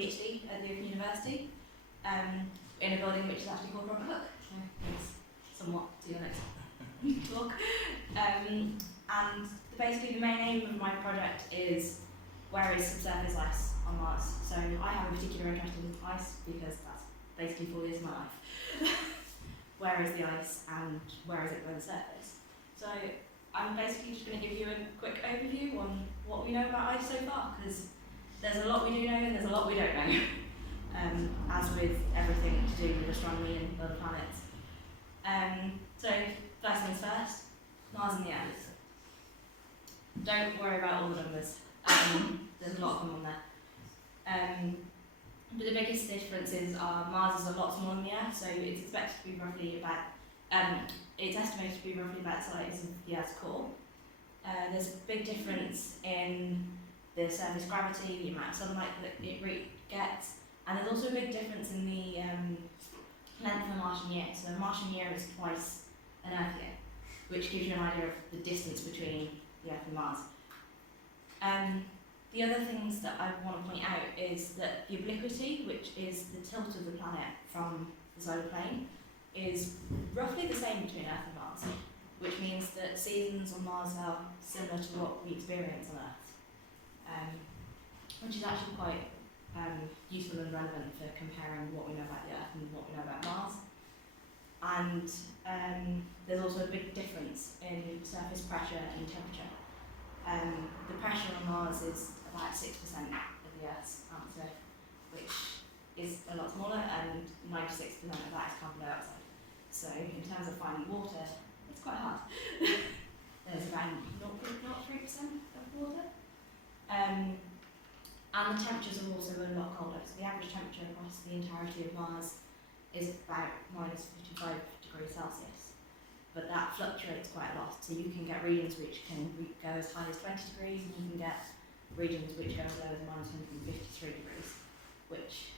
PhD at the Open University in a building which is actually called Robert Hooke. So it's somewhat to your next talk. And basically the main aim of my project is where is subsurface ice on Mars. So I have a particular interest in ice because that's basically 4 years of my life. Where is the ice and where is it below the surface? So I'm basically just going to give you a quick overview on what we know about ice so far, because there's a lot we do know and there's a lot we don't know, as with everything to do with astronomy and other planets. So first things first, Mars and the Earth. Don't worry about all the numbers, there's a lot of them on there. But the biggest differences are Mars is a lot smaller than the Earth, so it's expected to be roughly about, it's estimated to be roughly about the size of the Earth's core. There's a big difference in the surface gravity, the amount of sunlight that it gets, and there's also a big difference in the length of a Martian year. So a Martian year is twice an Earth year, which gives you an idea of the distance between the Earth and Mars. The other things that I want to point out is that the obliquity, which is the tilt of the planet from the solar plane, is roughly the same between Earth and Mars, which means that seasons on Mars are similar to what we experience on Earth, which is actually quite useful and relevant for comparing what we know about the Earth and what we know about Mars. And there's also a big difference in surface pressure and temperature. The pressure on Mars is about 6% of the Earth's atmosphere, which is a lot smaller, and 96% of that is carbon dioxide. So in terms of finding water, it's quite hard. There's about 0.03% of water. And the temperatures are also a lot colder. So the average temperature across the entirety of Mars is about minus 55 degrees Celsius. But that fluctuates quite a lot. So you can get regions which can go as high as 20 degrees, and you can get regions which go as low as minus 153 degrees, which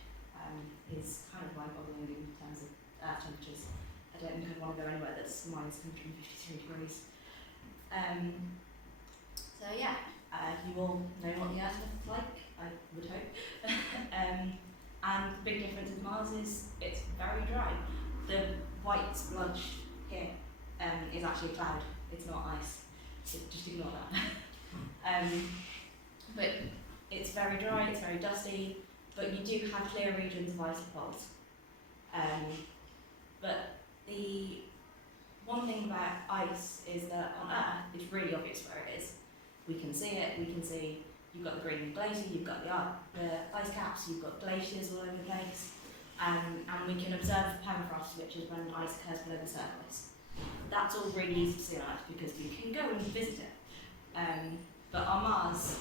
is kind of mind-boggling in terms of Earth temperatures. I don't think I'd want to go anywhere that's minus 153 degrees. So yeah, you all know what the Earth looks like, I would hope. And the big difference with Mars is it's very dry. The white splodge here is actually a cloud, it's not ice, so just ignore that. But it's very dry, it's very dusty, but you do have clear regions of isopoles. But the one thing about ice is that on Earth, it's really obvious where it is. We can see it, we can see you've got the Greenland Glacier, you've got the ice caps, you've got glaciers all over the place, and we can observe permafrost, which is when ice occurs below the surface. That's all really easy to see on Earth because you can go and visit it. But on Mars,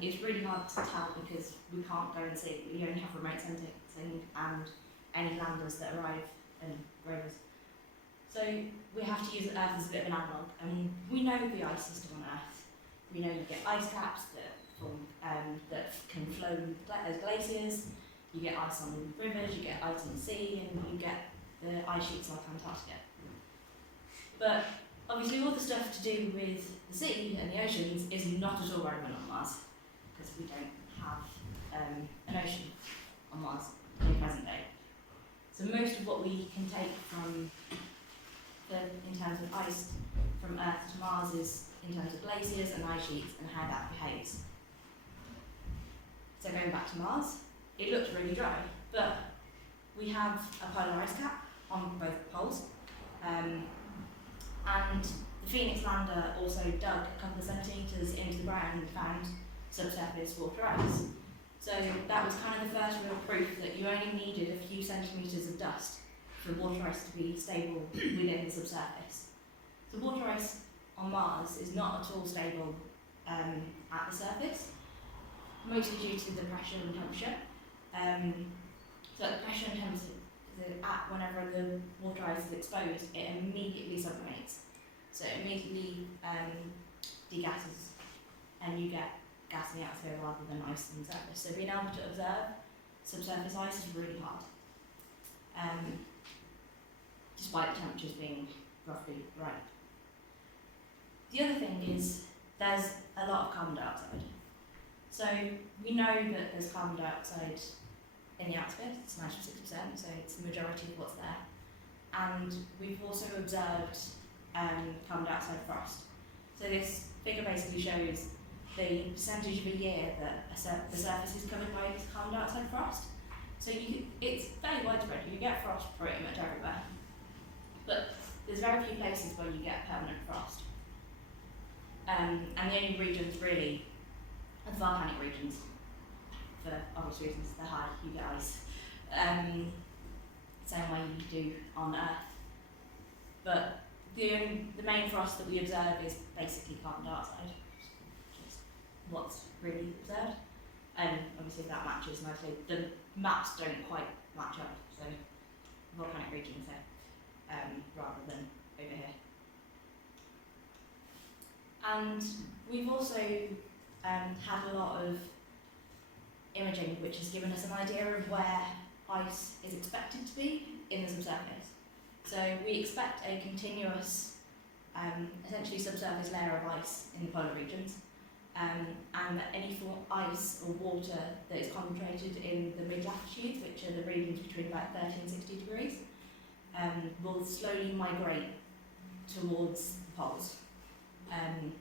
it's really hard to tell because we can't go and see it. We only have remote sensing and any landers that arrive and rovers. So we have to use Earth as a bit of an analogue, and we know the ice system on Earth. We know you get ice caps that form, that can flow as glaciers, you get ice on rivers, you get ice on the sea, and you get the ice sheets like Antarctica. But obviously all the stuff to do with the sea and the oceans is not at all relevant on Mars, because we don't have an ocean on Mars in the present day. So most of what we can take from in terms of ice from Earth to Mars is in terms of glaciers and ice sheets and how that behaves. So going back to Mars, it looks really dry, but we have a polar ice cap on both poles, and the Phoenix lander also dug a couple of centimetres into the ground and found subsurface water ice. So that was kind of the first real proof that you only needed a few centimetres of dust for water ice to be stable within the subsurface. So water ice on Mars is not at all stable at the surface, mostly due to the pressure and temperature. So the pressure and temperature whenever the water ice is exposed, it immediately sublimates. So it immediately degasses, and you get gas in the atmosphere rather than ice on the surface. So being able to observe subsurface ice is really hard, despite the temperatures being roughly right. The other thing is there's a lot of carbon dioxide. So we know that there's carbon dioxide in the atmosphere, it's 96%, so it's the majority of what's there. And we've also observed carbon dioxide frost. So this figure basically shows the percentage of a year that the surface is covered by carbon dioxide frost. So it's fairly widespread. You get frost pretty much everywhere. But there's very few places where you get permanent frost. And the only regions really are the volcanic regions. For obvious reasons, they're high, you get ice. Same way you do on Earth. But the main frost that we observe is basically carbon dioxide, which is what's really observed. And obviously that matches nicely. The maps don't quite match up, so volcanic regions here, rather than over here. And we've also had a lot of imaging which has given us an idea of where ice is expected to be in the subsurface. So we expect a continuous, essentially subsurface layer of ice in the polar regions, and that any ice or water that is concentrated in the mid-latitudes, which are the regions between about 30 and 60 degrees, will slowly migrate towards the poles. And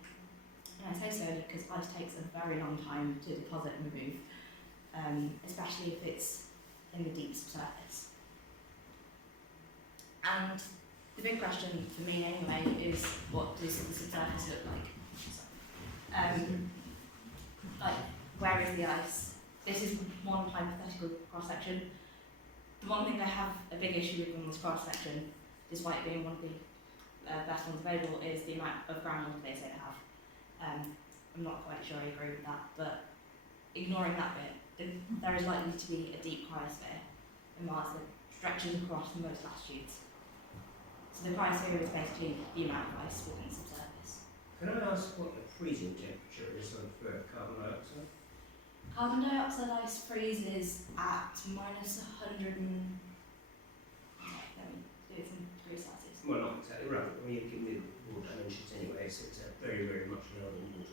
I say slowly because ice takes a very long time to deposit and remove, especially if it's in the deep subsurface. And the big question for me anyway is, what does the subsurface look like? Like, where is the ice? This is one hypothetical cross-section. The one thing I have a big issue with on this cross-section, despite being one of the best ones available, is the amount of groundwater they say they have. I'm not quite sure I agree with that, but ignoring that bit, there is likely to be a deep cryosphere in Mars that stretches across most latitudes. So the cryosphere is basically the amount of ice within the subsurface. Can I ask what the freezing temperature is of carbon dioxide? Carbon dioxide ice freezes at minus 100 and... let me do it in degrees Celsius. Well, not exactly right. Well, you've given me the water dimensions anyway, so it's very, very much lower than water.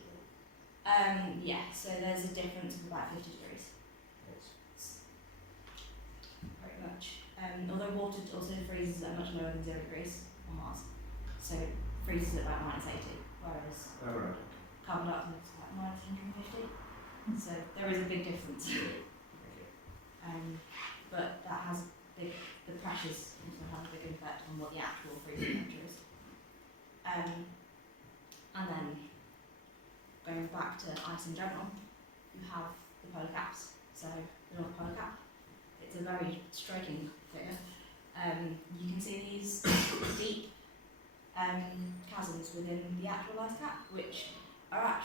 Yeah, so there's a difference of about 50 degrees. Yes. Pretty much. Although water also freezes at much lower than 0 degrees on Mars. So it freezes at about minus 80, whereas carbon dioxide is about minus 150. So there is a big difference. But that has the pressures also have a big effect on what the actual freezing temperature is. And then going back to ice in general, you have the polar caps. So the North Polar Cap, it's a very striking figure. You can see these deep chasms within the actual ice cap, which are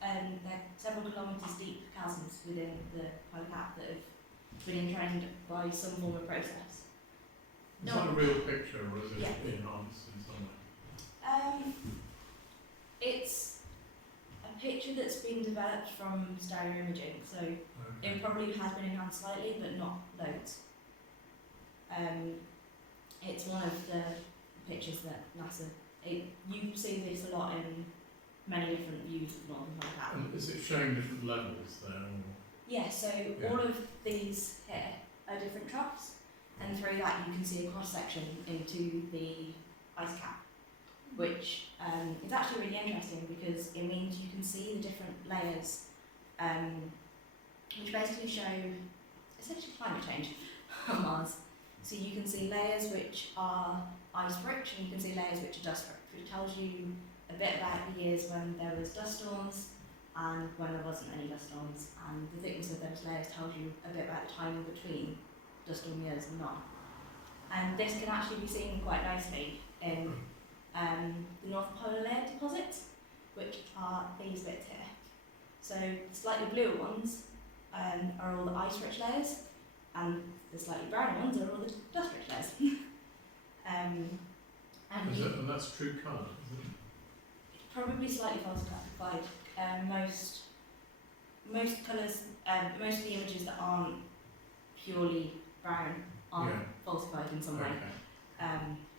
they're several kilometres deep chasms within the polar cap that have been entrained by some form of process. Is that a real picture, or is it Yeah. enhanced in some way? It's a picture that's been developed from stereo imaging, so it probably has been enhanced slightly, but not loads. It's one of the pictures that NASA, you see this a lot in many different views of the Northern Polar Cap. And is it showing different levels there? Or? Yeah, so all of these here are different troughs, and through that you can see a cross-section into the ice cap, which is actually really interesting because it means you can see the different layers, which basically show essentially climate change on Mars. So you can see layers which are ice-rich, and you can see layers which are dust-rich, which tells you a bit about the years when there was dust storms and when there wasn't any dust storms, and the thickness of those layers tells you a bit about the time between dust storm years and not. And this can actually be seen quite nicely in the North Polar Layer deposits, which are these bits here. So the slightly bluer ones are all the ice-rich layers, and the slightly browner ones are all the dust-rich layers. And that's true colour, is it? Probably slightly falsified. Most colours, most of the images that aren't purely brown are falsified in some way,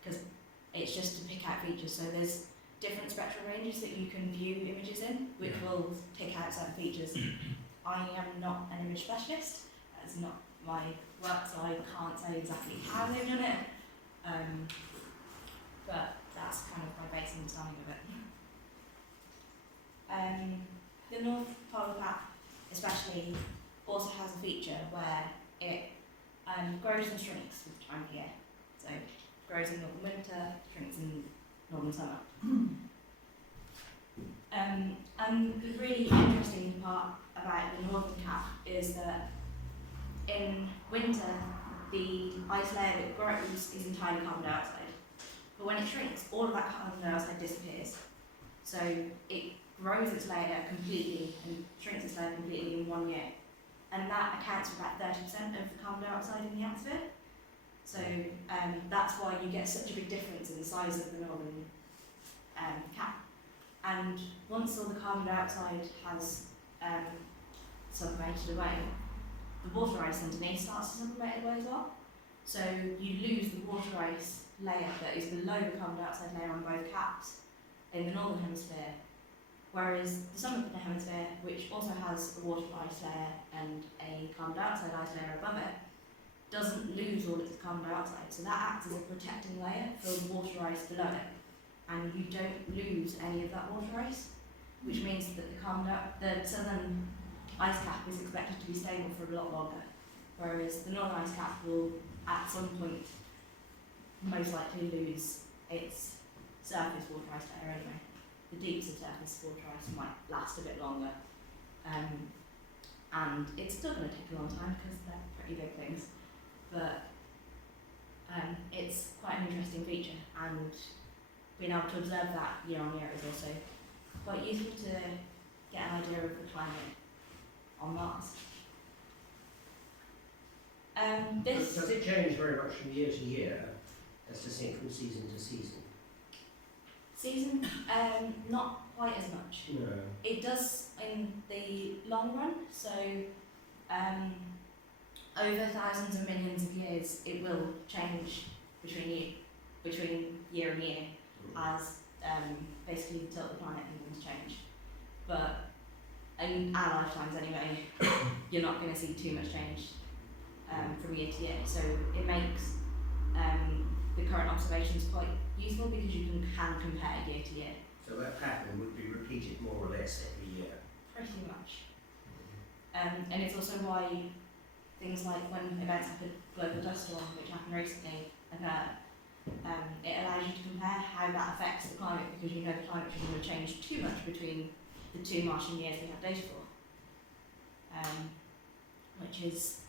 because it's just to pick out features. So there's different spectral ranges that you can view images in, which will pick out certain features. I am not an image specialist. That's not my work, so I can't say exactly how they've done it. But that's kind of my basic understanding of it. The North Polar Cap especially also has a feature where it grows and shrinks with the time of year. So it grows in northern winter, shrinks in northern summer. And the really interesting part about the northern cap is that in winter the ice layer that grows is entirely carbon dioxide. But when it shrinks, all of that carbon dioxide disappears. So it grows its layer completely and shrinks its layer completely in 1 year. And that accounts for about 30% of the carbon dioxide in the atmosphere. So that's why you get such a big difference in the size of the northern cap. And once all the carbon dioxide has sublimated away, the water ice underneath starts to sublimate away as well. So you lose the water ice layer that is below the carbon dioxide layer on both caps in the northern hemisphere, whereas the southern hemisphere, which also has a water ice layer and a carbon dioxide ice layer above it, doesn't lose all its carbon dioxide. So that acts as a protecting layer for the water ice below it, and you don't lose any of that water ice, which means that the southern ice cap is expected to be stable for a lot longer, whereas the northern ice cap will at some point most likely lose its surface water ice layer anyway. The deeps of surface water ice might last a bit longer, and it's still going to take a long time because they're pretty big things, but it's quite an interesting feature, and being able to observe that year on year is also quite useful to get an idea of the climate on Mars. Does it change very much from year to year, as to say from season to season? Season, not quite as much. No. It does in the long run, so over thousands of millions of years it will change between year and year as basically the tilt of the planet and things change. But in our lifetimes anyway, you're not going to see too much change from year to year. So it makes the current observations quite useful because you can compare year to year. So that pattern would be repeated more or less every year? Pretty much. And it's also why things like when events like a global dust storm, which happened recently, occur, it allows you to compare how that affects the climate, because you know the climate isn't going to change too much between the 2 Martian years we have data for, which is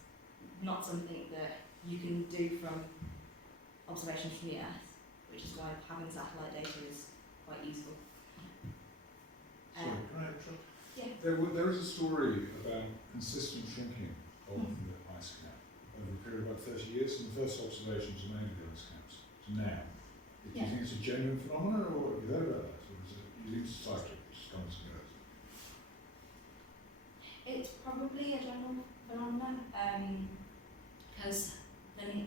not something that you can do from observations from the Earth, which is why having satellite data is quite useful. Sorry, can I interrupt? Yeah. There is a story about consistent shrinking of the ice cap over a period of about 30 years, and the first observations are made of the ice caps to now. Do you think it's a genuine phenomenon, or have you heard about that? Or is it, do you think it's cyclic, it just comes and goes? It's probably a general phenomenon, because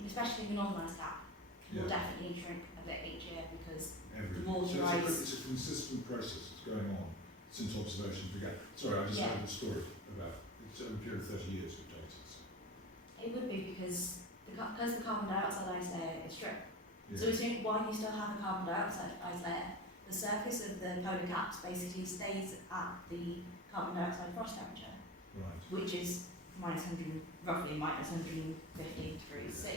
especially the northern ice cap will definitely shrink a bit each year because the water so ice. it's a consistent process that's going on since observations began. Sorry, I just heard the story about it's over a period of 30 years of data. So. It would be because the carbon dioxide ice layer is stripped. Yeah. So while you still have a carbon dioxide ice layer, the surface of the polar caps basically stays at the carbon dioxide frost temperature, Right. which is roughly minus 150 degrees C,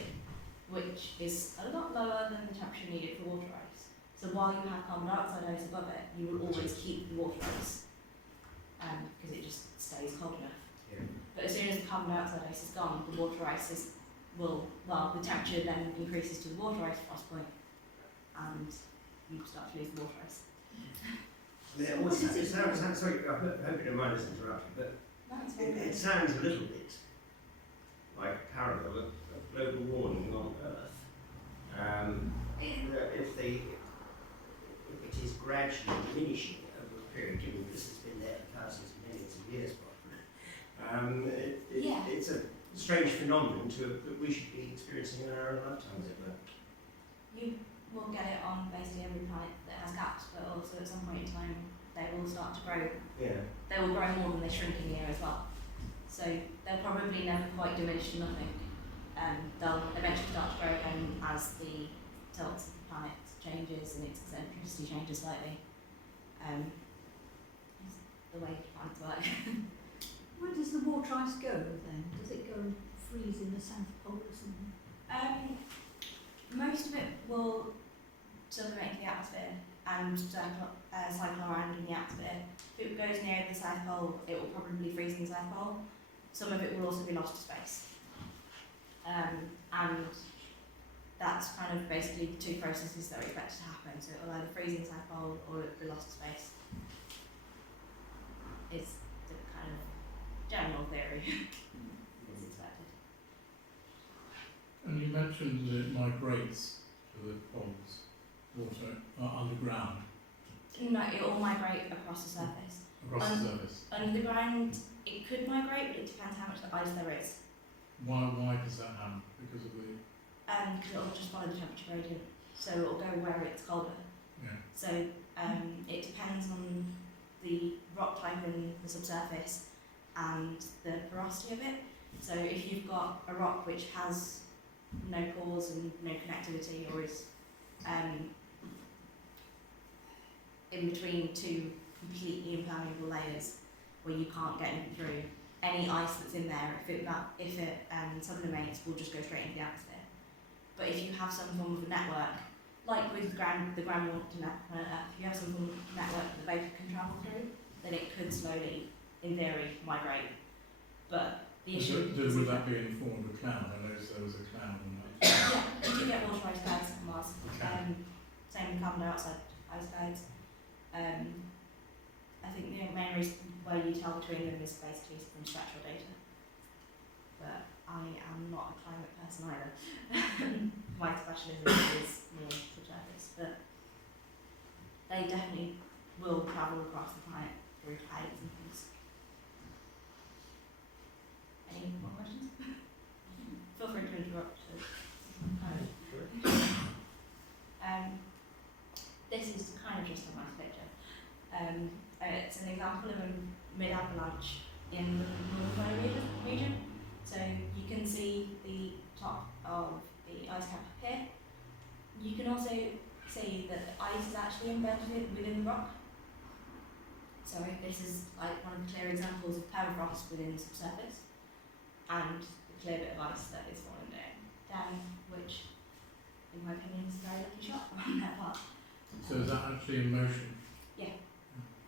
which is a lot lower than the temperature needed for water ice. So while you have carbon dioxide ice above it, you will always keep the water ice because it just stays cold enough. Yeah. But as soon as the carbon dioxide ice is gone, the water ice the temperature then increases to the water ice frost point, and you start to lose the water ice. It sounds, sorry, I hope you don't mind us interrupting, but it sounds a little bit like a parallel of global warming on Earth. If it is gradually diminishing over a period, given this has been there for thousands of millions of years, probably, it's a strange phenomenon that we should be experiencing in our own lifetimes. You will get it on basically every planet that has gaps, but also at some point in time they will start to grow. Yeah. They will grow more than they shrink in the year as well. So they'll probably never quite diminish to nothing. They'll eventually start to grow again as the tilt of the planet changes and its eccentricity changes slightly. It's the way planets work. Where does the water ice go then? Does it go and freeze in the South Pole or something? Most of it will sublimate into the atmosphere and cycle around in the atmosphere. If it goes near the South Pole, it will probably freeze in the South Pole. Some of it will also be lost to space. And that's kind of basically the two processes that are expected to happen. So it will either freeze in the South Pole or it will be lost to space. Is the kind of general theory is expected. And you mentioned that it migrates to the poles, water underground, No, it will migrate across the surface. across the surface. Under the ground, it could migrate, but it depends how much ice there is. Why does that happen? Because of the Because it will just follow the temperature gradient, so it will go where it's colder. yeah. So it depends on the rock type in the subsurface and the porosity of it. So if you've got a rock which has no pores and no connectivity, or is in between two completely impermeable layers where you can't get anything through, any ice that's in there, if it sublimates, will just go straight into the atmosphere. But if you have some form of a network, like with the groundwater network, if you have some form of network that the vapor can travel through, then it could slowly, in theory, migrate. But the issue Would that be in the form of a cloud? I noticed there was a cloud on that. yeah, you do get water ice clouds on Mars. Okay. Same with carbon dioxide ice clouds. I think the main reason where you tell between them is basically from spectral data. But I am not a climate person either. My specialism is more subsurface, but they definitely will travel across the planet through tides and things. Any more questions? Feel free to interrupt. This is kind of just a nice picture. It's an example of a mid-avalanche in the Northern region. So you can see the top of the ice cap here. You can also see that the ice is actually embedded within the rock. So this is like one of the clear examples of permafrost within the subsurface, and the clear bit of ice that is falling down, which, in my opinion, is a very lucky shot on their part. So is that actually in motion? Yeah.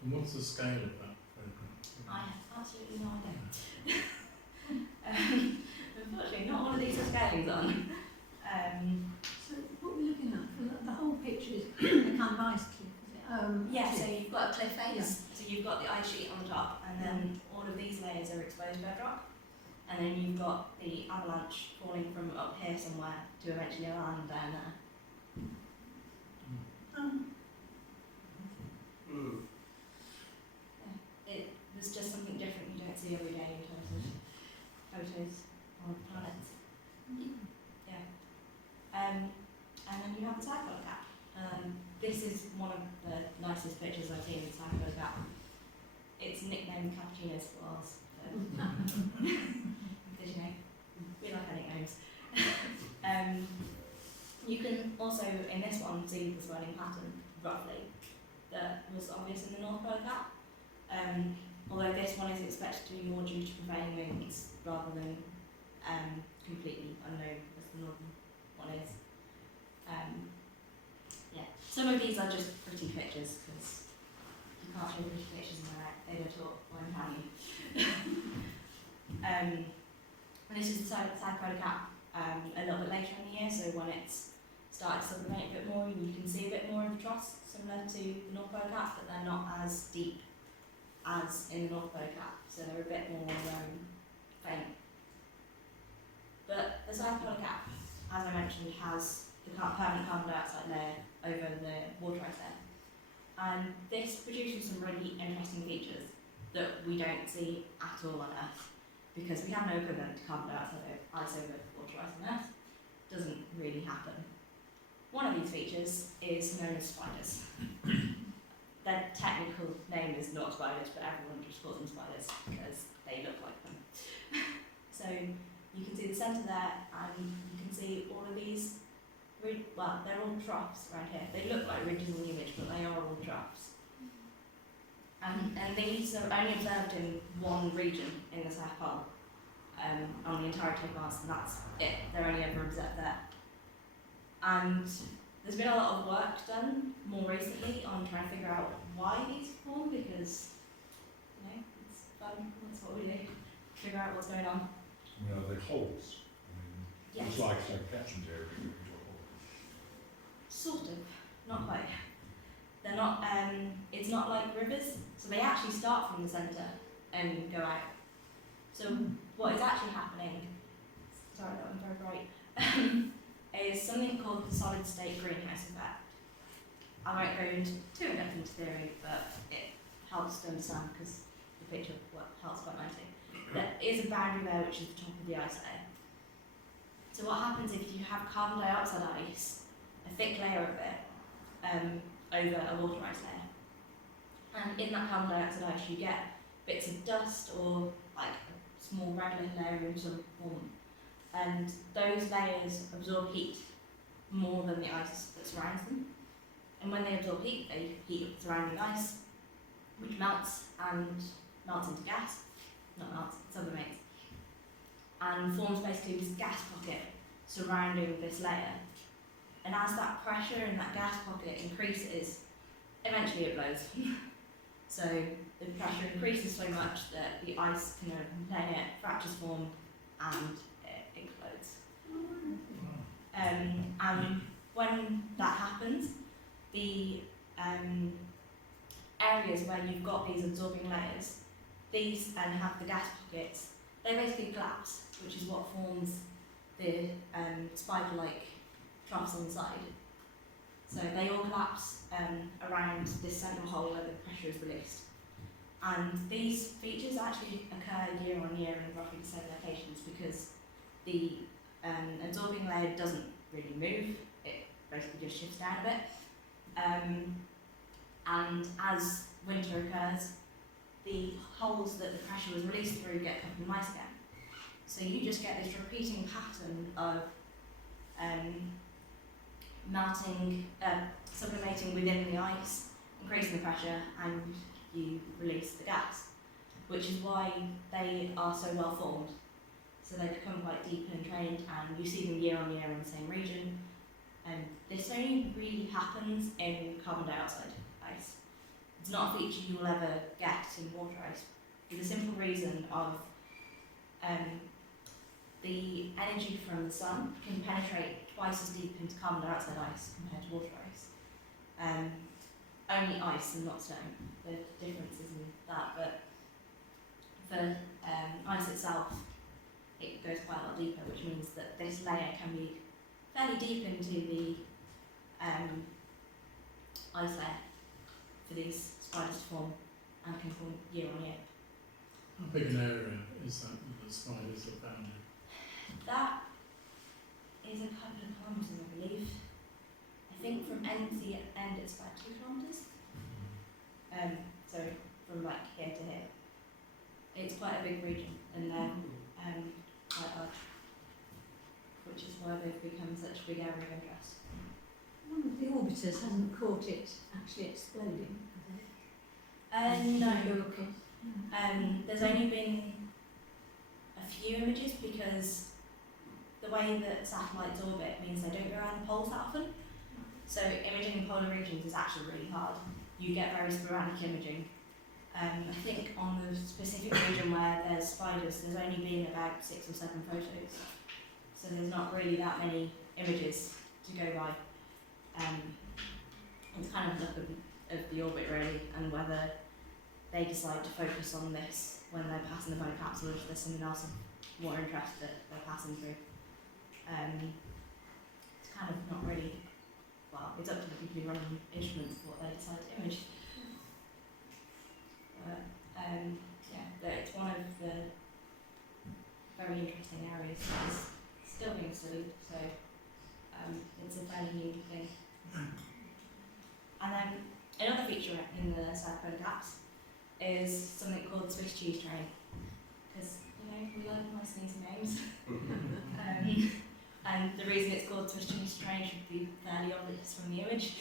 And what's the scale of that photograph? I have absolutely no idea. Unfortunately, not one of these are scalings on. So what we're looking at, the whole picture is a kind of ice cliff, is it? Yeah, so you've got a cliff face, so you've got the ice sheet on the top, and then all of these layers are exposed bedrock, and then you've got the avalanche falling from up here somewhere to eventually land down there. There's just something different you don't see every day in terms of photos of planets. Yeah. And then you have the cyclone cap. This is one of the nicest pictures I've seen of the cyclone cap. It's nicknamed Cappuccino's Flowers. Because, you know, we like our nicknames. You can also, in this one, see the swirling pattern, roughly, that was obvious in the North Pole cap. Although this one is expected to be more due to prevailing winds rather than completely unknown as the northern one is. Yeah, some of these are just pretty pictures because you can't show pretty pictures in they don't talk or in and this is the side polar cap a little bit later in the year, so when it's started to sublimate a bit more, you can see a bit more of the troughs similar to the North Pole cap, but they're not as deep as in the North Pole cap, so they're a bit more faint. But the South Polar cap, as I mentioned, has the permanent carbon dioxide layer over the water ice layer. And this produces some really interesting features that we don't see at all on Earth, because we have no equivalent to carbon dioxide ice over water ice on Earth. Doesn't really happen. One of these features is known as spiders. Their technical name is not spiders, but everyone just calls them spiders because they look like them. you can see the centre there, and you can see all of these, well, they're all troughs around here. They look like ridges in the image, but they are all troughs. And these are only observed in one region in the South Pole, on the entirety of Mars, and that's it. They're only ever observed there. And there's been a lot of work done more recently on trying to figure out why these form, because, you know, it's fun, that's what we do, figure out what's going on. You know, they're holes. I mean, Yes. it's like a catchment area into a hole. Sort of, not quite. They're not, it's not like rivers, so they actually start from the centre and go out. So what is actually happening, sorry that one's very bright, is something called the solid state greenhouse effect. I won't go into too in-depth into theory, but it helps to understand because the picture helps quite nicely. There is a boundary there which is the top of the ice layer. So what happens if you have carbon dioxide ice, a thick layer of it, over a water ice layer. And in that carbon dioxide ice you get bits of dust or like a small regular layer sort of form. And those layers absorb heat more than the ice that surrounds them. And when they absorb heat, they heat the surrounding ice, which melts into gas, not melts, sublimates, and forms basically this gas pocket surrounding this layer. And as that pressure in that gas pocket increases, eventually it blows. So the pressure increases so much that the ice can no longer contain it, fractures form, and it explodes. And when that happens, the areas where you've got these absorbing layers, these and have the gas pockets, they basically collapse, which is what forms the spider-like troughs on the side. So they all collapse around this central hole where the pressure is released. And these features actually occur year on year in roughly the same locations because the absorbing layer doesn't really move, it basically just shifts down a bit. And as winter occurs, the holes that the pressure was released through get covered in ice again. So you just get this repeating pattern of melting, sublimating within the ice, increasing the pressure, and you release the gas, which is why they are so well formed. So they become quite deep and trained, and you see them year on year in the same region. And this only really happens in carbon dioxide ice. It's not a feature you will ever get in water ice, for the simple reason of the energy from the sun can penetrate twice as deep into carbon dioxide ice compared to water ice. Only ice and not stone. The difference is in that, but for ice itself, it goes quite a lot deeper, which means that this layer can be fairly deep into the ice layer for these spiders to form and can form year on year. How big an area is that the spiders are found in? That is a couple of kilometres, I believe. I think from end to end it's about 2 kilometres. So from like here to here. It's quite a big region and they're quite large, which is why they've become such a big area of interest. One of the orbiters hasn't caught it actually exploding, has it? No. Okay. There's only been a few images because the way that satellites orbit means they don't go around the poles that often. So imaging in polar regions is actually really hard. You get very sporadic imaging. I think on the specific region where there's spiders, there's only been about 6 or 7 photos. So there's not really that many images to go by. It's kind of luck of the orbit really, and whether they decide to focus on this when they're passing the bone capsule, or if there's something else of more interest that they're passing through. It's kind of not really, well, it's up to the people who run the instruments what they decide to image. Yeah, it's one of the very interesting areas that is still being studied, so it's a fairly new thing. And then another feature in the South Polar Gaps is something called Swiss cheese train, because you know we like nice and easy names. the reason it's called Swiss cheese train should be fairly obvious from the image.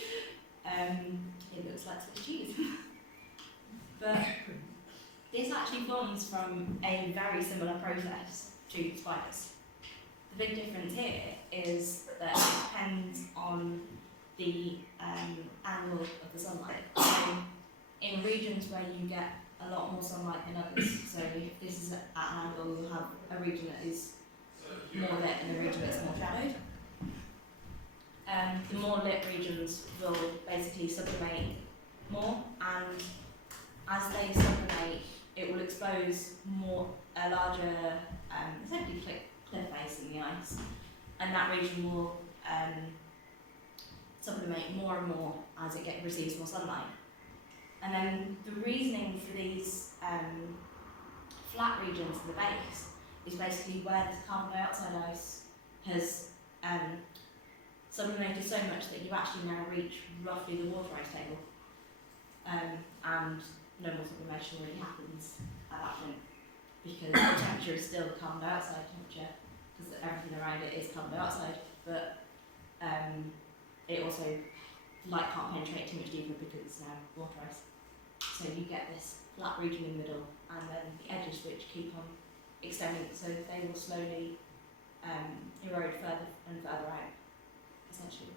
It looks like Swiss cheese. But this actually forms from a very similar process to spiders. The big difference here is that it depends on the angle of the sunlight. So in regions where you get a lot more sunlight than others, so if this is at an angle, you'll have a region that is more lit and a region that's more shadowed. The more lit regions will basically sublimate more, and as they sublimate, it will expose a larger, essentially cliff face in the ice, and that region will sublimate more and more as it receives more sunlight. And then the reasoning for these flat regions at the base is basically where the carbon dioxide ice has sublimated so much that you actually now reach roughly the water ice table, and no more sublimation really happens at that point, because the temperature is still carbon dioxide temperature, because everything around it is carbon dioxide, but it also, light can't penetrate too much deeper because it's now water ice. So you get this flat region in the middle, and then the edges which keep on extending, so they will slowly erode further and further out, essentially.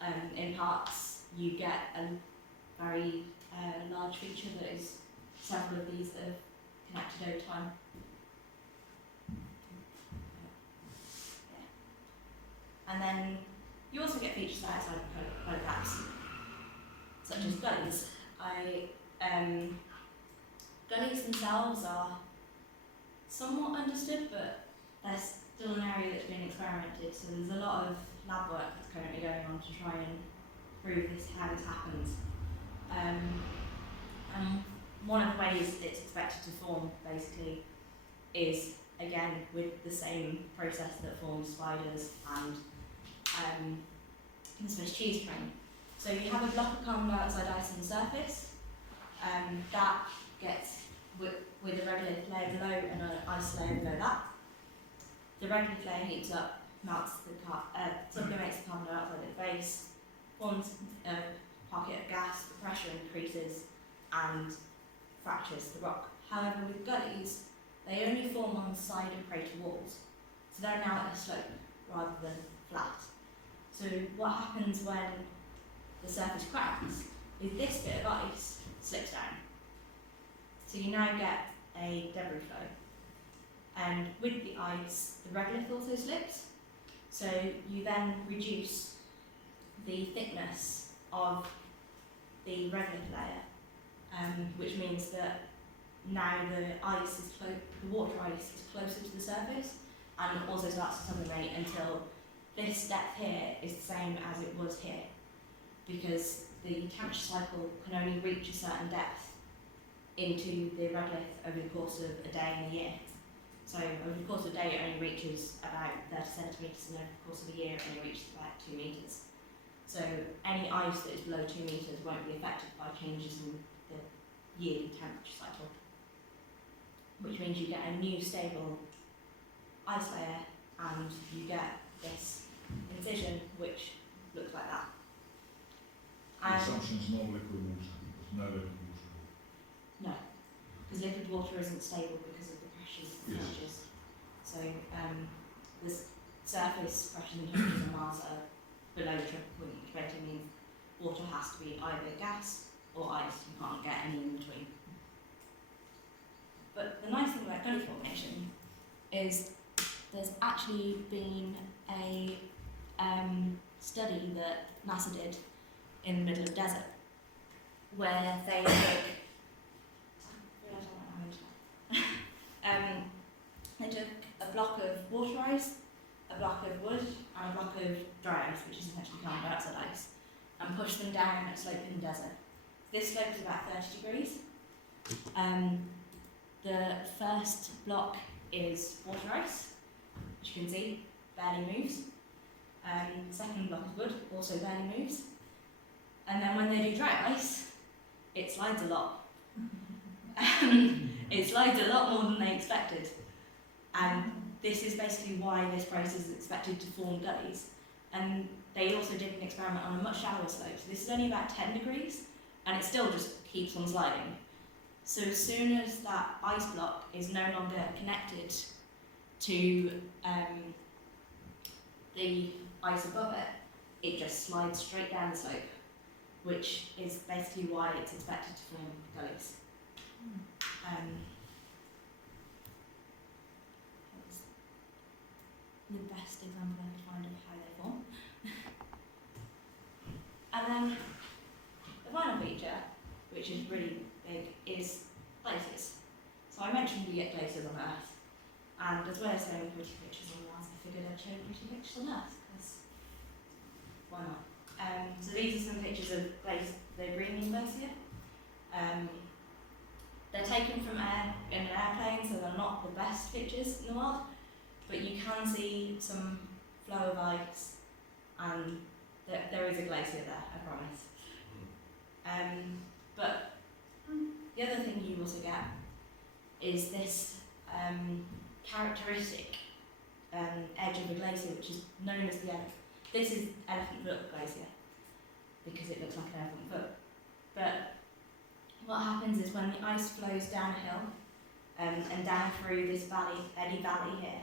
And in parts, you get a very large feature that is several of these that have connected over time. And then you also get features outside of photographs, such as gullies. Gullies themselves are somewhat understood, but they're still an area that's been experimented, so there's a lot of lab work that's currently going on to try and prove how this happens. And one of the ways it's expected to form, basically, is, again, with the same process that forms spiders and the Swiss cheese train. So you have a block of carbon dioxide ice on the surface, that gets, with a regolith layer below and an ice layer below that. The regolith layer heats up, melts sublimates the carbon dioxide at the base, forms a pocket of gas, the pressure increases and fractures the rock. However, with gullies, they only form on the side of crater walls, so they're now at a slope rather than flat. So what happens when the surface cracks is this bit of ice slips down. So you now get a debris flow. And with the ice, the regolith also slips. So you then reduce the thickness of the regolith layer, which means that now the water ice is closer to the surface and also starts to sublimate until this depth here is the same as it was here, because the temperature cycle can only reach a certain depth into the regolith over the course of a day and a year. So over the course of a day it only reaches about 30 centimetres, and over the course of a year it only reaches about 2 metres. So any ice that is below 2 metres won't be affected by changes in the yearly temperature cycle, which means you get a new stable ice layer and you get this incision which looks like that. The assumption is no liquid water. There's no liquid water at all. No, because liquid water isn't stable because of the pressures and Yes. temperatures. So the surface pressures and temperatures on Mars are below triple point, which basically means water has to be either gas or ice. You can't get any in between. But the nice thing about gully formation is there's actually been a study that NASA did in the middle of the desert, where they took they took a block of water ice, a block of wood, and a block of dry ice, which is essentially carbon dioxide ice, and pushed them down a slope in the desert. This slope is about 30 degrees. The first block is water ice, which you can see barely moves. The second block is wood, also barely moves. And then when they do dry ice, it slides a lot. It slides a lot more than they expected. And this is basically why this process is expected to form gullies. And they also did an experiment on a much shallower slope. So this is only about 10 degrees, and it still just keeps on sliding. So as soon as that ice block is no longer connected to the ice above it, it just slides straight down the slope, which is basically why it's expected to form gullies. That's the best example I could find of how they form. And then the final feature, which is really big, is glaciers. So I mentioned we get glaciers on Earth, and as well as showing pretty pictures on Mars, I figured I'd show pretty pictures on Earth, because why not? So these are some pictures of the Greenland Glacier. They're taken from in an airplane, so they're not the best pictures in the world, but you can see some flow of ice, and there is a glacier there, I promise. But the other thing you also get is this characteristic edge of a glacier, which is known as the elephant. This is elephant foot glacier, because it looks like an elephant foot. But what happens is when the ice flows down a hill and down through this valley, eddy valley here,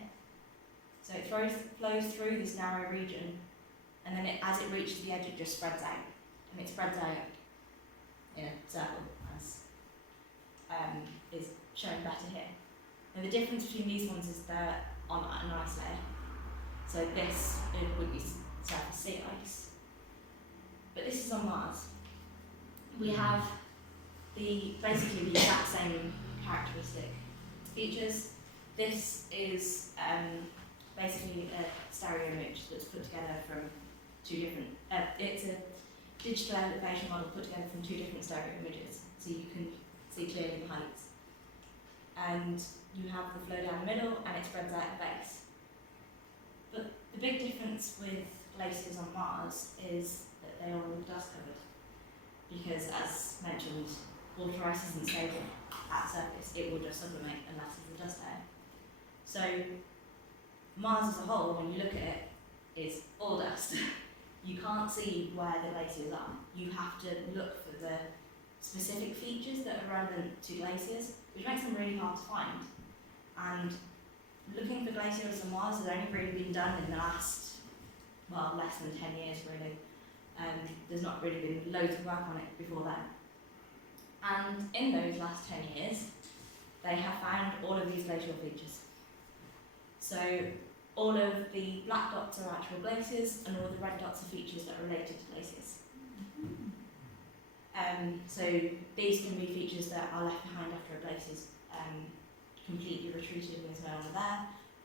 so it flows through this narrow region, and then as it reaches the edge, it just spreads out, and it spreads out in a circle, as is shown better here. Now the difference between these ones is they're on an ice layer. So this would be surface sea ice, but this is on Mars. We have basically the exact same characteristic features. This is basically a stereo image that's put together from two different. It's a digital elevation model put together from two different stereo images, so you can see clearly the heights. And you have the flow down the middle, and it spreads out the base. But the big difference with glaciers on Mars is that they are all dust covered, because as mentioned, water ice isn't stable at surface, it will just sublimate unless there's a dust layer. So Mars as a whole, when you look at it, is all dust. You can't see where the glaciers are. You have to look for the specific features that are relevant to glaciers, which makes them really hard to find. And looking for glaciers on Mars has only really been done in the last, well, less than 10 years really. There's not really been loads of work on it before then. And in those last 10 years, they have found all of these glacial features. So all of the black dots are actual glaciers, and all the red dots are features that are related to glaciers. So these can be features that are left behind after a glacier's completely retreated and is no longer there,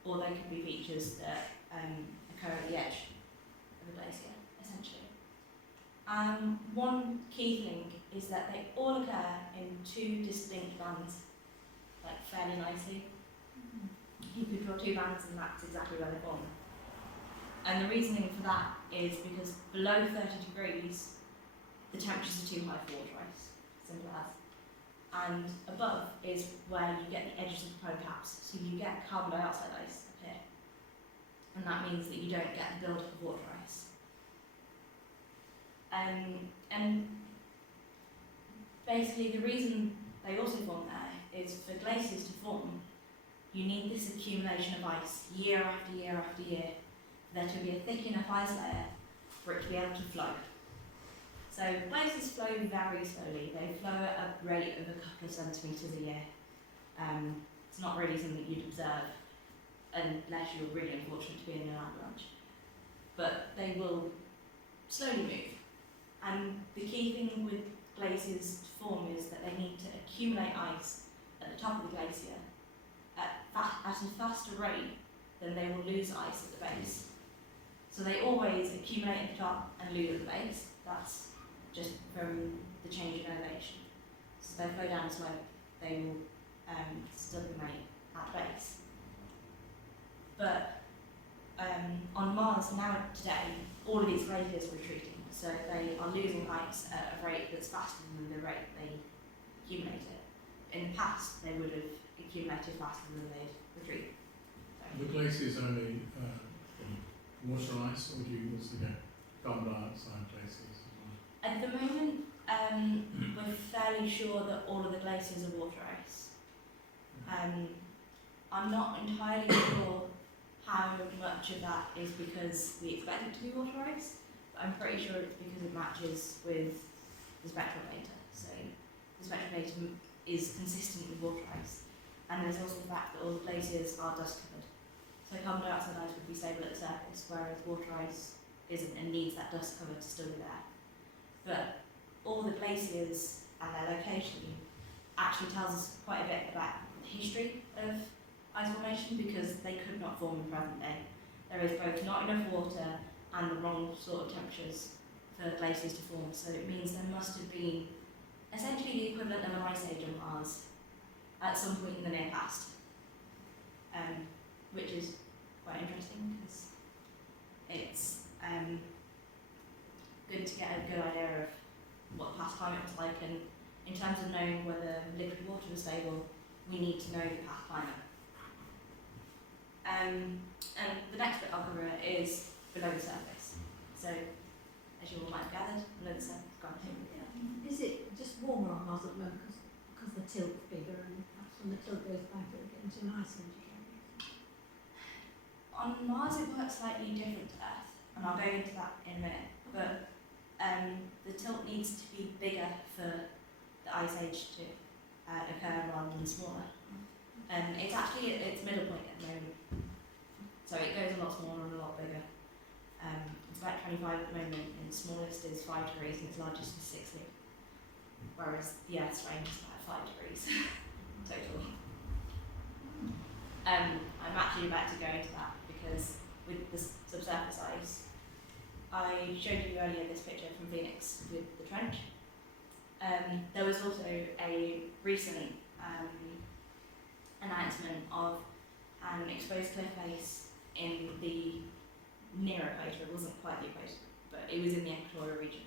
or they could be features that occur at the edge of a glacier, essentially. One key thing is that they all occur in two distinct bands, like fairly nicely. You could draw two bands and that's exactly where they form. And the reasoning for that is because below 30 degrees, the temperatures are too high for water ice, simple as. And above is where you get the edges of the polar caps, so you get carbon dioxide ice up here. And that means that you don't get the build-up of water ice. And basically the reason they also form there is for glaciers to form, you need this accumulation of ice year after year after year for there to be a thick enough ice layer for it to be able to flow. So glaciers flow very slowly. They flow at a rate of a couple of centimetres a year. It's not really something you'd observe unless you're really unfortunate to be in an avalanche. But they will slowly move. And the key thing with glaciers to form is that they need to accumulate ice at the top of the glacier at a faster rate than they will lose ice at the base. So they always accumulate at the top and lose at the base. That's just from the change in elevation. So they flow down the slope, they will sublimate at base. But on Mars now today, all of these glaciers are retreating. So they are losing ice at a rate that's faster than the rate they accumulate it. In the past, they would have accumulated faster than they'd retreat. So Are the glaciers only water ice, or do you also get carbon dioxide glaciers as well? At the moment, we're fairly sure that all of the glaciers are water ice. I'm not entirely sure how much of that is because we expect it to be water ice, but I'm pretty sure it's because it matches with the spectral data. So the spectral data is consistent with water ice. And there's also the fact that all the glaciers are dust covered. So carbon dioxide ice would be stable at the surface, whereas water ice isn't and needs that dust cover to still be there. But all the glaciers and their location actually tells us quite a bit about the history of ice formation, because they could not form in present day. There is both not enough water and the wrong sort of temperatures for glaciers to form, so it means there must have been essentially the equivalent of an ice age on Mars at some point in the near past, which is quite interesting because it's good to get a good idea of what past climate was like, and in terms of knowing whether liquid water was stable, we need to know the past climate. And the next bit I'll cover is below the surface. So, as you all might have gathered, below the surface, Is it just warmer on Mars at the moment because the tilt's bigger, and perhaps when the tilt goes back it'll get into an ice age again? On Mars it works slightly different to Earth, and I'll go into that in a minute, but the tilt needs to be bigger for the ice age to occur rather than smaller. It's actually at its middle point at the moment, so it goes a lot smaller and a lot bigger. It's about 25 at the moment, and its smallest is 5 degrees and its largest is 60, whereas the Earth's range is about 5 degrees total. I'm actually about to go into that because with the subsurface ice, I showed you earlier this picture from Phoenix with the trench. There was also a recent announcement of an exposed cliff face in the near equator. It wasn't quite the equator, but it was in the equatorial region,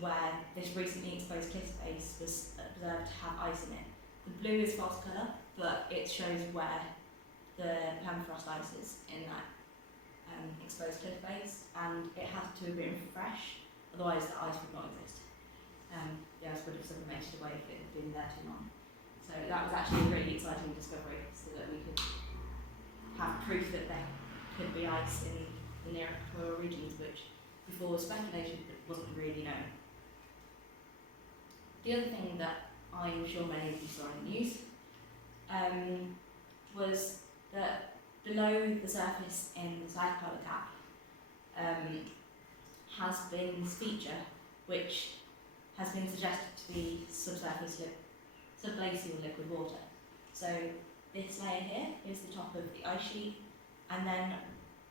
where this recently exposed cliff face was observed to have ice in it. The blue is false colour, but it shows where the permafrost ice is in that exposed cliff face, and it has to have been fresh, otherwise the ice would not exist. The ice would have sublimated away if it had been there too long. So that was actually a really exciting discovery, so that we could have proof that there could be ice in the near equatorial regions, which before was speculated but wasn't really known. The other thing that I'm sure many of you saw in the news was that below the surface in the South Polar Cap has been this feature which has been suggested to be subglacial liquid water. So this layer here is the top of the ice sheet, and then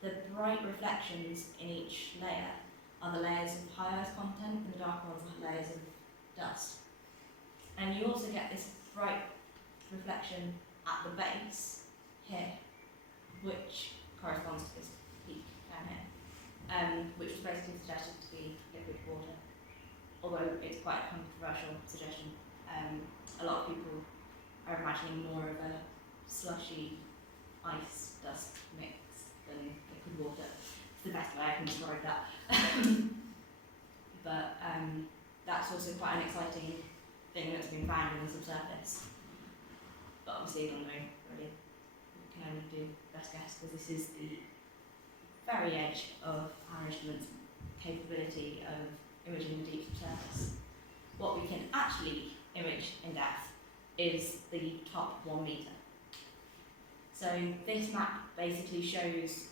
the bright reflections in each layer are the layers of high ice content, and the dark ones are layers of dust. And you also get this bright reflection at the base here, which corresponds to this peak down here, which was basically suggested to be liquid water, although it's quite a controversial suggestion. A lot of people are imagining more of a slushy ice dust mix than liquid water. It's the best way I can describe that. But that's also quite an exciting thing that's been found in the subsurface. But obviously, I don't know really. We can only do best guess, because this is the very edge of our instrument's capability of imaging the deep subsurface. What we can actually image in depth is the top 1 metre. So this map basically shows,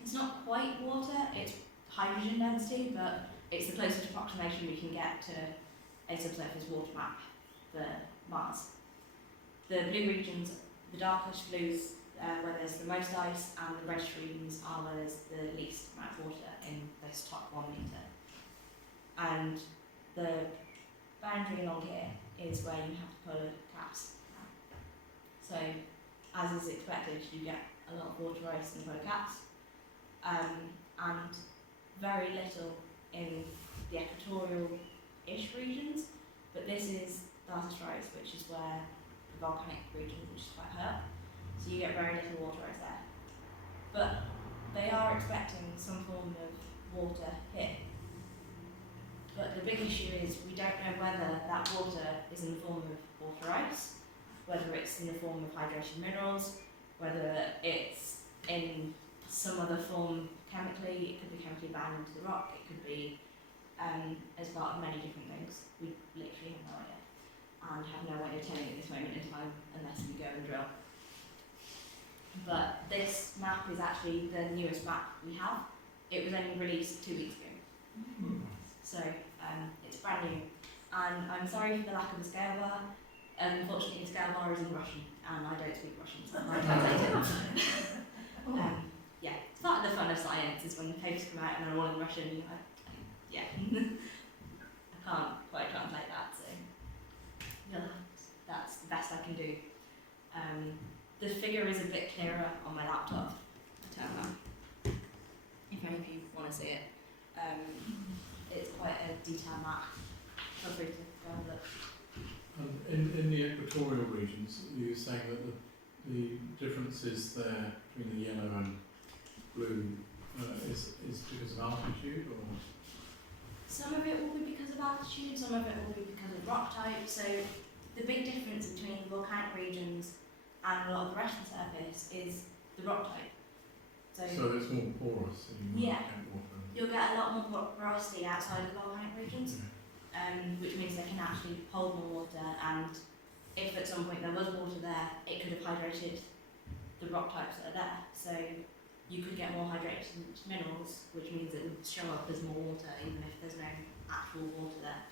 it's not quite water, it's hydrogen density, but it's the closest approximation we can get to a subsurface water map for Mars. The blue regions, the darkest blues, where there's the most ice, and the reddish regions are where there's the least amount of water in this top 1 metre. And the boundary along here is where you have the polar caps. So, as is expected, you get a lot of water ice in the polar caps, and very little in the equatorial-ish regions, but this is the stripes, which is where the volcanic region, which is quite high up. so you get very little water ice there. But they are expecting some form of water here. But the big issue is we don't know whether that water is in the form of water ice, whether it's in the form of hydration minerals, whether it's in some other form chemically. It could be chemically bound into the rock, it could be as part of many different things. We literally have no idea, and have no way of telling at this moment in time unless we go and drill. But this map is actually the newest map we have. It was only released 2 weeks ago. So it's brand new. And I'm sorry for the lack of a scale bar. Unfortunately, the scale bar is in Russian, and I don't speak Russian, so I translate it. Yeah, it's part of the fun of science is when the papers come out and they're all in Russian. I can't quite translate that, so yeah, that's the best I can do. The figure is a bit clearer on my laptop. If any of you want to see it, it's quite a detailed map. Feel free to go and look. And in the equatorial regions, you're saying that the differences there between the yellow and blue is because of altitude, or? Some of it will be because of altitude, some of it will be because of rock type. So the big difference between the volcanic regions and a lot of the rest of the surface is the rock type. So it's more porous, so you yeah, get water. You'll get a lot more porosity outside of the volcanic regions, which means they can actually hold more water, and if at some point there was water there, it could have hydrated the rock types that are there. So you could get more hydrated minerals, which means it would show up as more water even if there's no actual water there.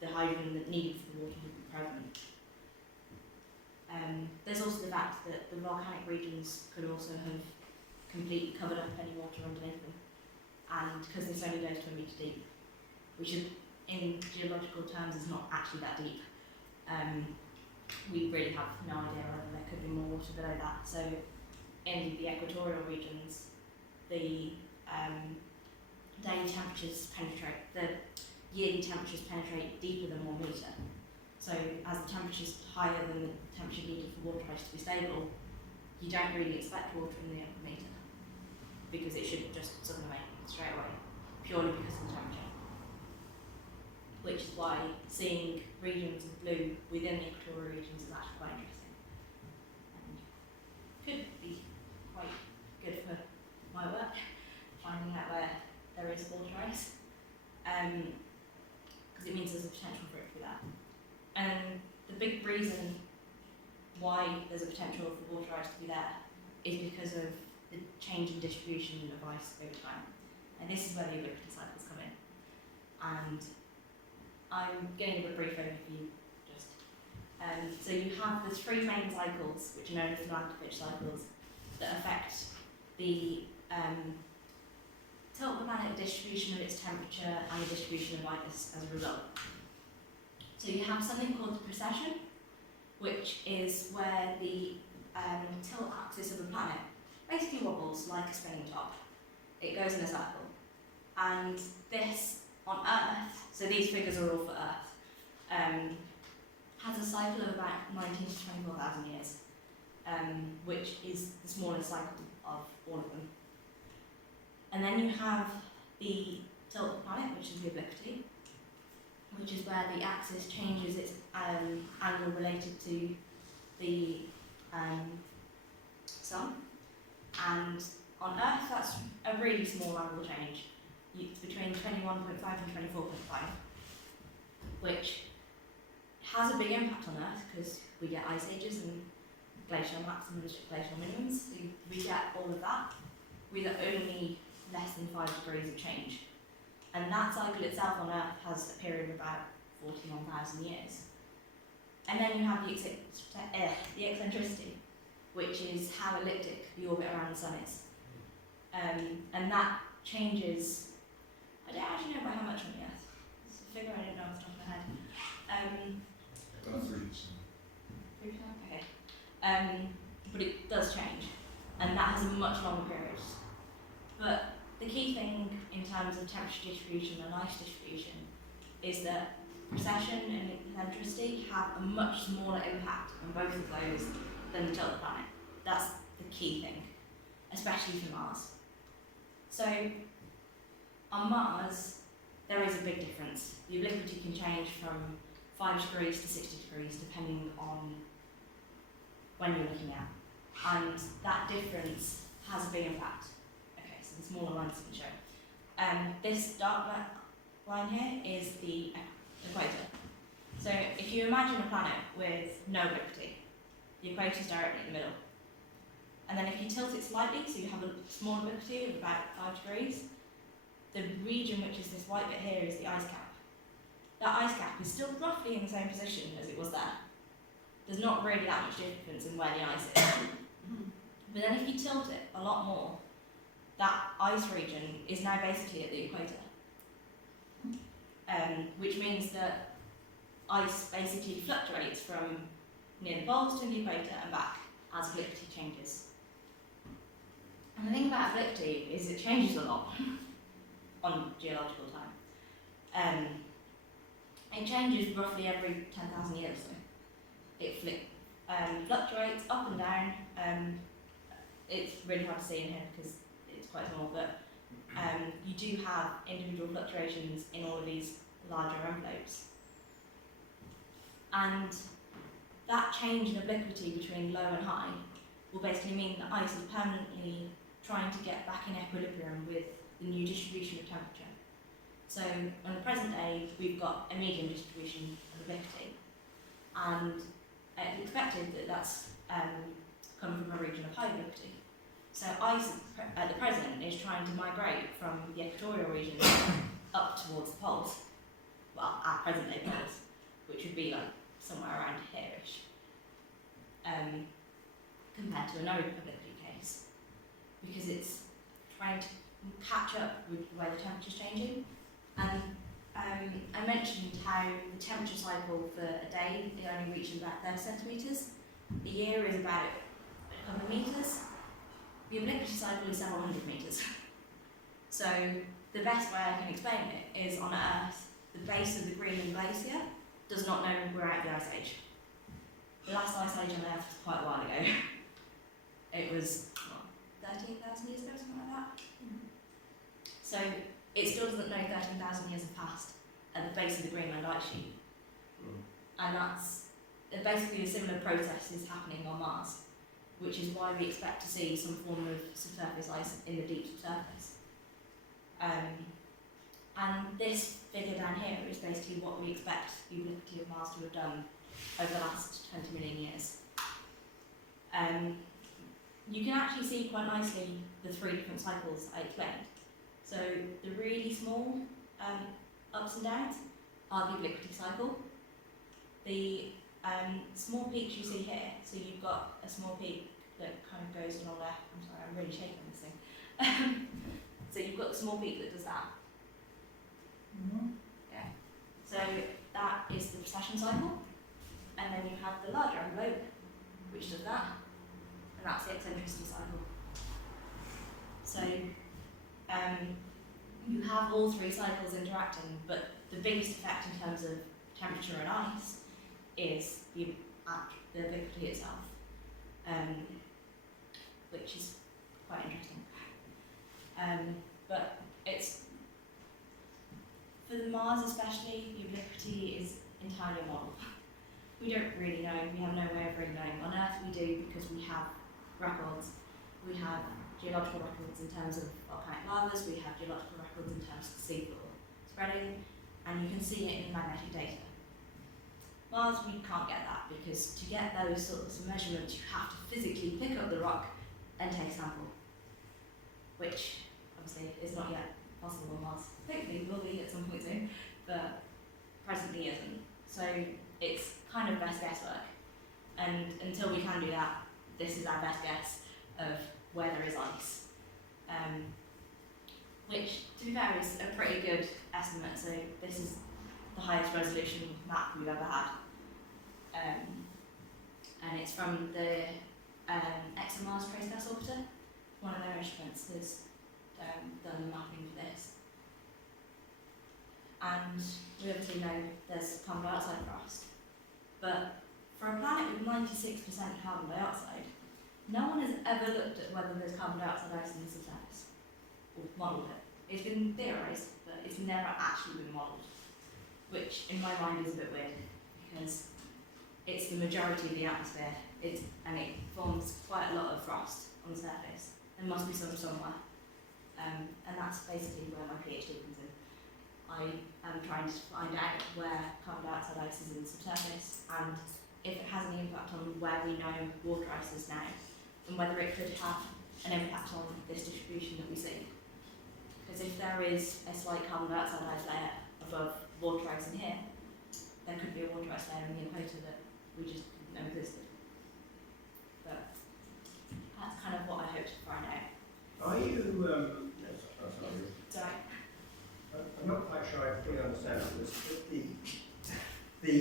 The hydrogen that needed for the water would be present. There's also the fact that the volcanic regions could also have completely covered up any water underneath them, and because this only goes to 1 metre deep, which in geological terms is not actually that deep, we really have no idea whether there could be more water below that. So in the equatorial regions, the daily temperatures penetrate, the yearly temperatures penetrate deeper than 1 metre. So as the temperature is higher than the temperature needed for water ice to be stable, you don't really expect water in the upper metre, because it should just sublimate straight away, purely because of the temperature. Which is why seeing regions of blue within the equatorial regions is actually quite interesting. And could be quite good for my work, finding out where there is water ice. Because it means there's a potential for it to be there. And the big reason why there's a potential for water ice to be there is because of the change in distribution of ice over time. And this is where the ubiquity cycles come in. And I'm getting a bit brief overview just. So you have the 3 main cycles, which are known as the Milankovitch cycles, that affect the tilt-magnetic distribution of its temperature and the distribution of ice as a result. So you have something called the precession, which is where the tilt axis of a planet basically wobbles like a spinning top. It goes in a circle. And this, on Earth, so these figures are all for Earth, has a cycle of about 19 to 24,000 years, which is the smallest cycle of all of them. And then you have the tilt of the planet, which is the obliquity, which is where the axis changes its angle related to the sun. And on Earth, that's a really small angle change. It's between 21.5 and 24.5, which has a big impact on Earth because we get ice ages and glacial maximums, glacial minimums. So we get all of that with only less than 5 degrees of change. And that cycle itself on Earth has a period of about 41,000 years. And then you have the eccentricity, which is how elliptic the orbit around the sun is. And that changes, I don't actually know by how much on the Earth. It's a figure I didn't know off the top of my head. About 3%. 3%? Okay. But it does change, and that has a much longer period. But the key thing in terms of temperature distribution and ice distribution is that precession and eccentricity have a much smaller impact on both of those than the tilt of the planet. That's the key thing, especially for Mars. So on Mars, there is a big difference. The obliquity can change from 5 degrees to 60 degrees depending on when you're looking at. And that difference has a big impact. Okay, so the smaller lines can show. This dark line here is the equator. So if you imagine a planet with no obliquity, the equator is directly in the middle. And then if you tilt it slightly, so you have a small obliquity of about 5 degrees, the region which is this white bit here is the ice cap. That ice cap is still roughly in the same position as it was there. There's not really that much difference in where the ice is. But then if you tilt it a lot more, that ice region is now basically at the equator. Which means that ice basically fluctuates from near the poles to the equator and back as obliquity changes. And the thing about obliquity is it changes a lot on geological time. It changes roughly every 10,000 years or so. It fluctuates up and down. It's really hard to see in here because it's quite small, but you do have individual fluctuations in all of these larger envelopes. And that change in obliquity between low and high will basically mean that ice is permanently trying to get back in equilibrium with the new distribution of temperature. So on the present day, we've got a medium distribution of obliquity, and it's expected that that's coming from a region of high obliquity. So ice at the present is trying to migrate from the equatorial region up towards the poles, well, at present day poles, which would be like somewhere around here-ish, compared to a no obliquity case, because it's trying to catch up with the way the temperature's changing. And I mentioned how the temperature cycle for a day, it only reaches about 30 centimetres. A year is about a couple of metres. The obliquity cycle is several hundred metres. So the best way I can explain it is on Earth, the base of the Greenland Glacier does not know we're out of the Ice Age. The last Ice Age on Earth was quite a while ago. It was, 13,000 years ago, something like that. So it still doesn't know 13,000 years have passed at the base of the Greenland ice sheet. And that's basically a similar process is happening on Mars, which is why we expect to see some form of subsurface ice in the deep subsurface. And this figure down here is basically what we expect the obliquity of Mars to have done over the last 20 million years. You can actually see quite nicely the 3 different cycles I explained. So the really small ups and downs are the obliquity cycle. The small peaks you see here, so you've got a small peak that kind of goes along there. I'm sorry, I'm really shaking this thing. So you've got the small peak that does that. Yeah. So that is the precession cycle. And then you have the larger envelope, which does that. And that's the eccentricity cycle. So you have all 3 cycles interacting, but the biggest effect in terms of temperature and ice is the obliquity itself, which is quite interesting. But it's, for the Mars especially, the obliquity is entirely a model. We don't really know, we have no way of really knowing. On Earth we do because we have records. We have geological records in terms of volcanic lavas, we have geological records in terms of the seafloor spreading, and you can see it in magnetic data. Mars, we can't get that because to get those sorts of measurements, you have to physically pick up the rock and take a sample, which obviously is not yet possible on Mars. Hopefully will be at some point soon, but presently isn't. So it's kind of best guesswork, and until we can do that, this is our best guess of where there is ice, which, to be fair, is a pretty good estimate. So this is the highest resolution map we've ever had, and it's from the ExoMars Trace Gas Orbiter. One of their instruments has done the mapping for this, and we obviously know there's carbon dioxide frost, but For a planet with 96% carbon dioxide, no one has ever looked at whether there's carbon dioxide ice in the subsurface, or modelled it. It's been theorised, but it's never actually been modelled, which in my mind is a bit weird, because it's the majority of the atmosphere, and it forms quite a lot of frost on the surface. There must be some somewhere, and that's basically where my PhD comes in. I am trying to find out where carbon dioxide ice is in the subsurface, and if it has any impact on where we know water ice is now, and whether it could have an impact on this distribution that we see. Because if there is a slight carbon dioxide ice layer above water ice in here, there could be a water ice layer in the equator that we just didn't know existed. But that's kind of what I hope to find out. Are you, sorry. Sorry. I'm not quite sure I fully understand this, but the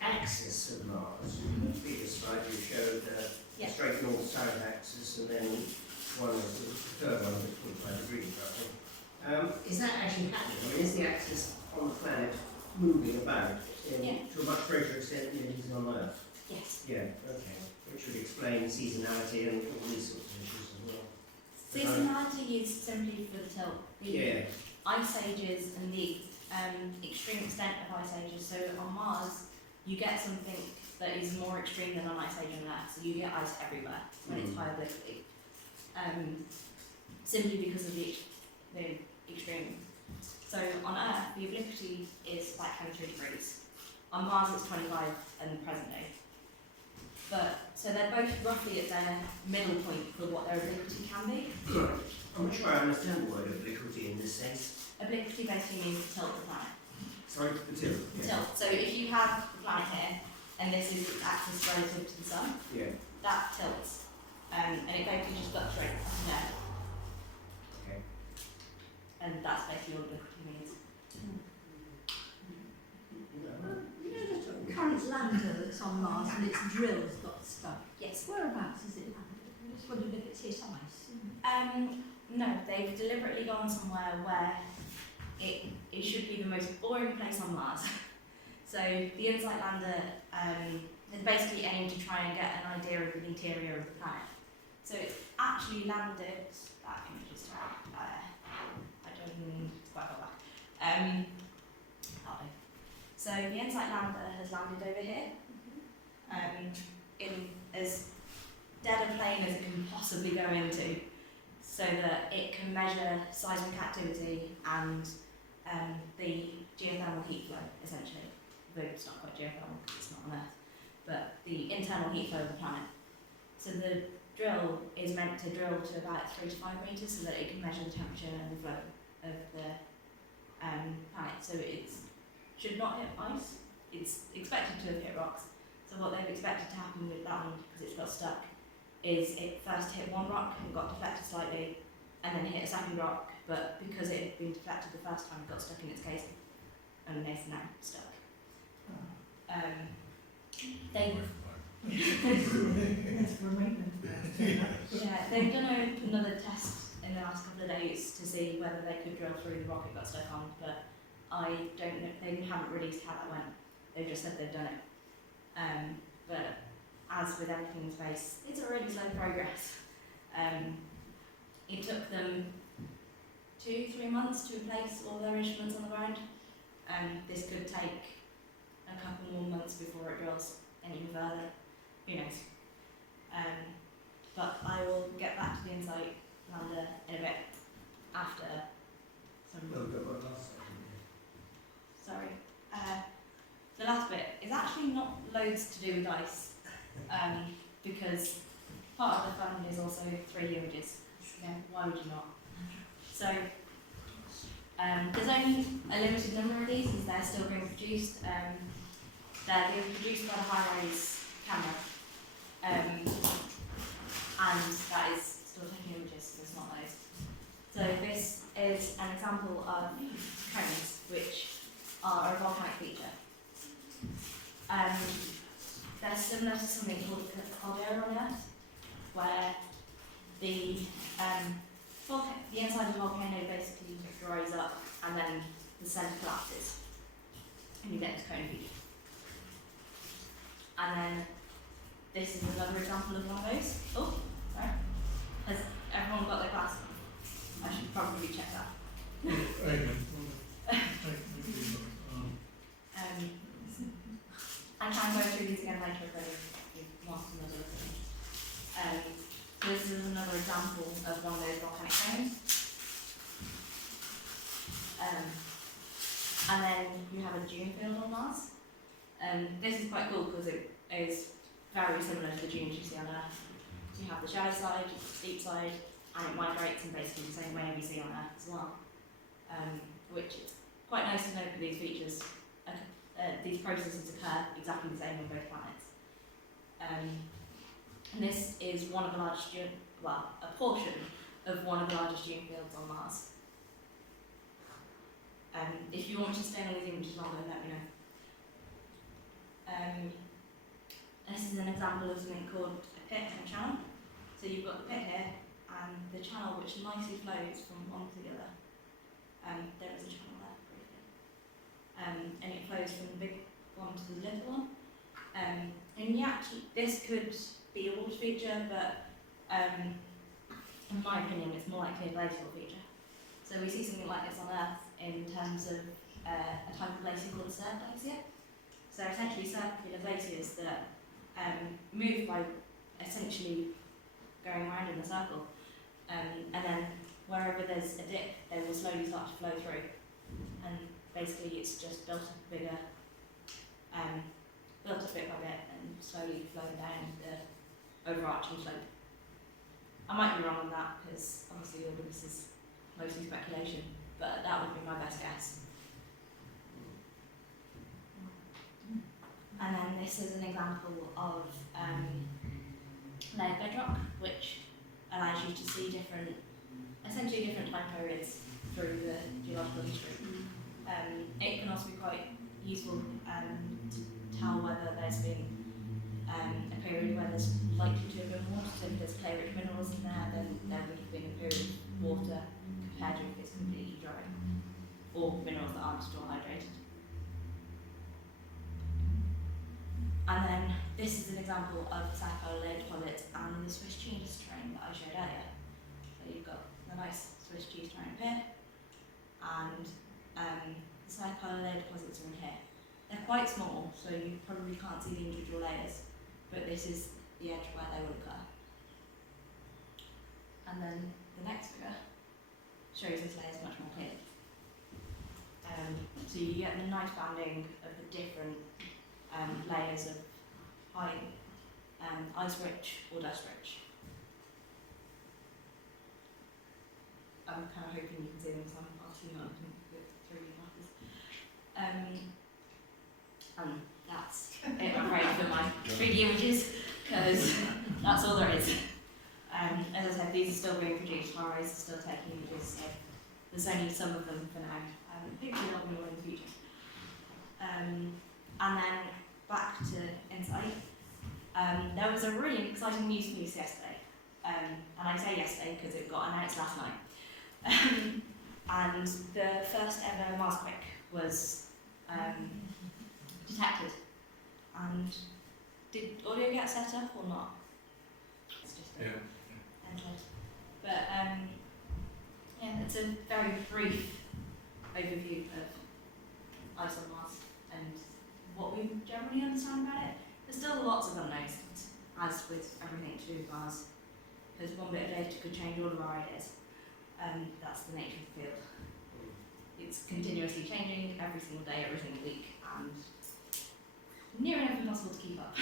axis of Mars, in the previous slide you showed a straight north-south axis, and then one is the third one is 45 degrees roughly. Is that actually happening? I mean, is the axis on the planet moving about to a much greater extent than it is on Earth? Yes. Yeah, okay. Which would explain seasonality and all these sorts of issues as well. Seasonality is simply for the tilt. Yeah. Ice ages and the extreme extent of ice ages. So on Mars, you get something that is more extreme than an ice age on Earth. So you get ice everywhere when it's high obliquity. Simply because of the extreme. So on Earth, the obliquity is like 23 degrees. On Mars, it's 25 in the present day. But so they're both roughly at their middle point for what their obliquity can be. Right. I'm not sure I understand the word obliquity in this sense. Obliquity basically means to tilt the planet. Sorry, the tilt. Yeah. Tilt. So if you have the planet here, and this is its axis relative to the sun, Yeah. that tilts. And it basically just fluctuates up and down. Okay. And that's basically all obliquity means. You know the current lander that's on Mars and its drill's got stuck? Yes. Whereabouts is it landed? I just wondered if it's hit ice. No, they've deliberately gone somewhere where it should be the most boring place on Mars. So the InSight lander is basically aimed to try and get an idea of the interior of the planet. So it's actually landed, that image is I don't quite got back. So the InSight lander has landed over here, in as dead a plane as it can possibly go into, so that it can measure seismic activity and the geothermal heat flow, essentially. Though it's not quite geothermal because it's not on Earth, but the internal heat flow of the planet. So the drill is meant to drill to about 3 to 5 meters so that it can measure the temperature and the flow of the planet. So it should not hit ice. It's expected to have hit rocks. So what they've expected to happen with that one, because it's got stuck, is it first hit one rock and got deflected slightly, and then hit a second rock, but because it had been deflected the first time, it got stuck in its casing, and it's now stuck. They've done another test in the last couple of days to see whether they could drill through the rock it got stuck on, but I don't know, they haven't released how that went. They've just said they've done it. But as with everything in space, it's a really slow progress. It took them 2-3 months to replace all their instruments on the ground, and this could take a couple more months before it drills any further. Who knows? But I will get back to the InSight lander in a bit after some. Well, we've got one last section. Sorry. The last bit is actually not loads to do with ice, because part of the fun is also 3D images. Yeah, why would you not? So there's only a limited number of these as they're still being produced. They're being produced by the high-res camera, and that is still taking images, so it's not those. So this is an example of cones, which are a volcanic feature. They're similar to something called a caldera on Earth, where the inside of the volcano basically dries up and then the centre collapses, and you get this cone feature. And then this is another example of one of those. Oh, sorry. Has everyone got their glasses on? I should probably check that. I can go through these again later if you want another look at them. This is another example of one of those volcanic cones. And then you have a dune field on Mars. This is quite cool because it is very similar to the dunes you see on Earth. So you have the shallow side, the steep side, and it migrates in basically the same way we see on Earth as well. Which is quite nice to know that these features, these processes occur exactly the same on both planets. And this is one of the largest a portion of one of the largest dune fields on Mars. If you want to stay on these images longer, let me know. This is an example of something called a pit and a channel. So you've got the pit here, and the channel which nicely flows from one to the other. There is a channel there, briefly. And it flows from the big one to the little one. And this could be a water feature, but in my opinion, it's more likely a glacial feature. So we see something like this on Earth in terms of a type of glacier called a cirque glacier. So essentially circular glaciers that move by essentially going around in a circle. And then wherever there's a dip, they will slowly start to flow through. And basically it's just built up bit by bit and slowly flowing down the overarching slope. I might be wrong on that because obviously all of this is mostly speculation, but that would be my best guess. And then this is an example of layered bedrock, which allows you to see essentially different time periods through the geological history. It can also be quite useful to tell whether there's been a period where there's likely to have been water. So if there's clay-rich minerals in there, then there would have been a period of water compared to if it's completely dry, or minerals that aren't still hydrated. And then this is an example of the South Pole layer deposit and the Swiss cheese terrain that I showed earlier. So you've got the nice Swiss cheese terrain up here, and the South Pole layer deposits are in here. They're quite small, so you probably can't see the individual layers, but this is the edge where they will occur. And then the next figure shows this layers much more clearly. So you get the nice banding of the different layers of high ice-rich or dust-rich. I'm kind of hoping you can see them, so I'm asking you not to go through your glasses. And that's it, I'm afraid, for my 3D images, because that's all there is. As I said, these are still being produced, RAs are still taking images, so there's only some of them for now. Hopefully there'll be more in the future. And then back to Insight. There was a really exciting news piece yesterday, and I say yesterday because it got announced last night. And the first ever Marsquake was detected. And did audio get set up or not? It's just Yeah. But yeah, it's a very brief overview of ice on Mars and what we generally understand about it. There's still lots of unknowns, as with everything to do with Mars, because one bit of data could change all of our ideas. That's the nature of the field. It's continuously changing every single day, every single week, and near enough impossible to keep up.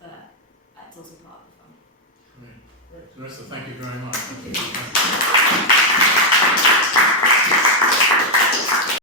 But that's also part of the fun. Great. Narissa, thank you very much. Thank you.